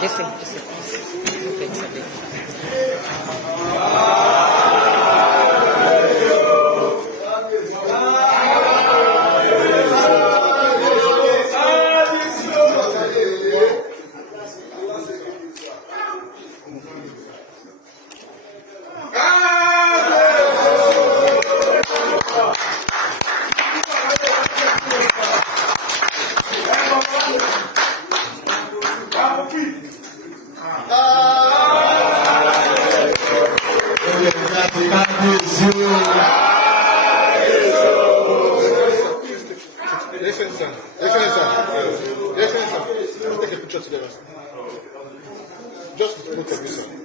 Just fix a bit. Let's take a picture together. Just look at this. Sir.